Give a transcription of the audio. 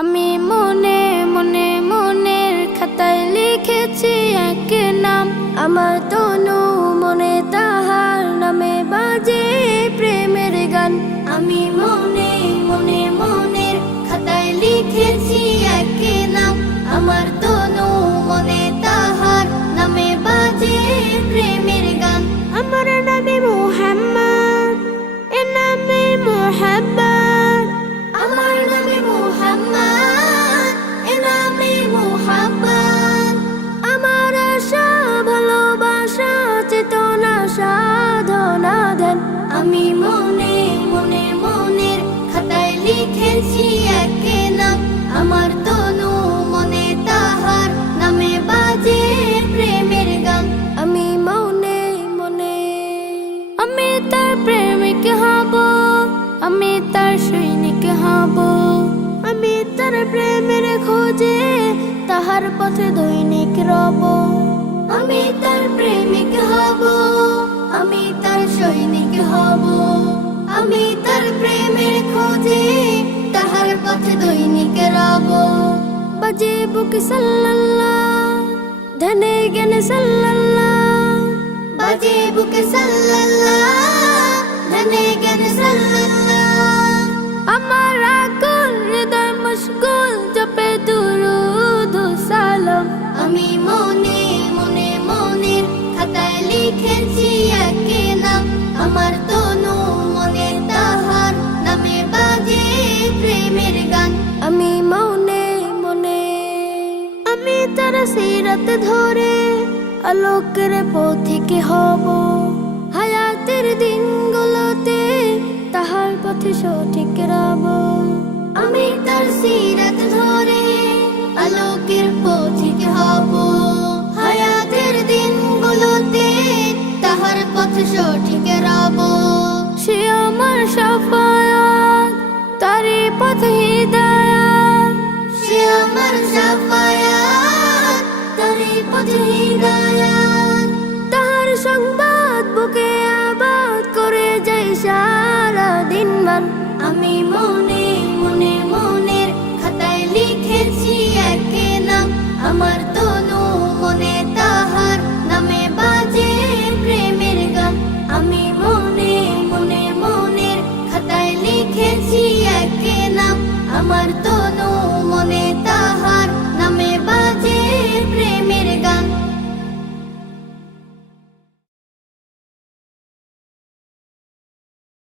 আমি মনে মনে মনের খাতায় লিখেছি এক নাম, আমার তনু মনে তাহার নামে বাজে প্রেমের গান। আমি মনে মনে মনের খাতায় লিখেছি এক নাম, আমার তনু মনে তাহার নামে বাজে প্রেমের গান। আমার নামে মুহাম্মদ, এ নামে মুহাব্বত, আমার নামে মুহাম্মদ, এ নামে মুহাব্বত। আমার আশা ভালোবাসা চেতনা সাধনা ধ্যান। আমি মনে মনে মনের খাতায় লিখেছি এক নাম, আমার তনু মনে তাহার নামে বাজে প্রেমের গান। আমি মনে মনে আমি তার প্রেমিক হব, আমি তার সৈনিক হব, আমি তার প্রেমের খোঁজে তাহার পথে দৈনিক রব। আমি তার প্রেমিক হব, আমি তার সৈনিক হব, আমি তার প্রেমের খোঁজে তাহার পথে দৈনিক রব। বাজে বুকে সাল্লাল্লাহ, ধ্যানে জ্ঞানে সাল্লাল্লাহ, বাজে বুকে সাল্লাল্লাহ, ধ্যানে জ্ঞানে সাল্লাল্লাহ। আমার আকুল হৃদয় মশগুল জপে দুরূদ ও সালাম। আমি মনে মনে মনের খাতায় লিখেছি এক নাম, আমার তনু মনে তাহার নামে বাজে প্রেমের গান। আমি মনে মনে আমি তার সিরাত ধরে আলোকের পথিক হব, হায়াতের দিনগুলোতে তাহার পথে সঠিক রব। আমি তার সিরাত ধরে আলোকের পথিক হব, হায়াতের দিনগুলোতে তাহার পথে সঠিক রব। সে আমার শাফায়াত, তারই পথে হিদায়াত, সে আমার শাফায়াত, তারই পথে হিদায়াত।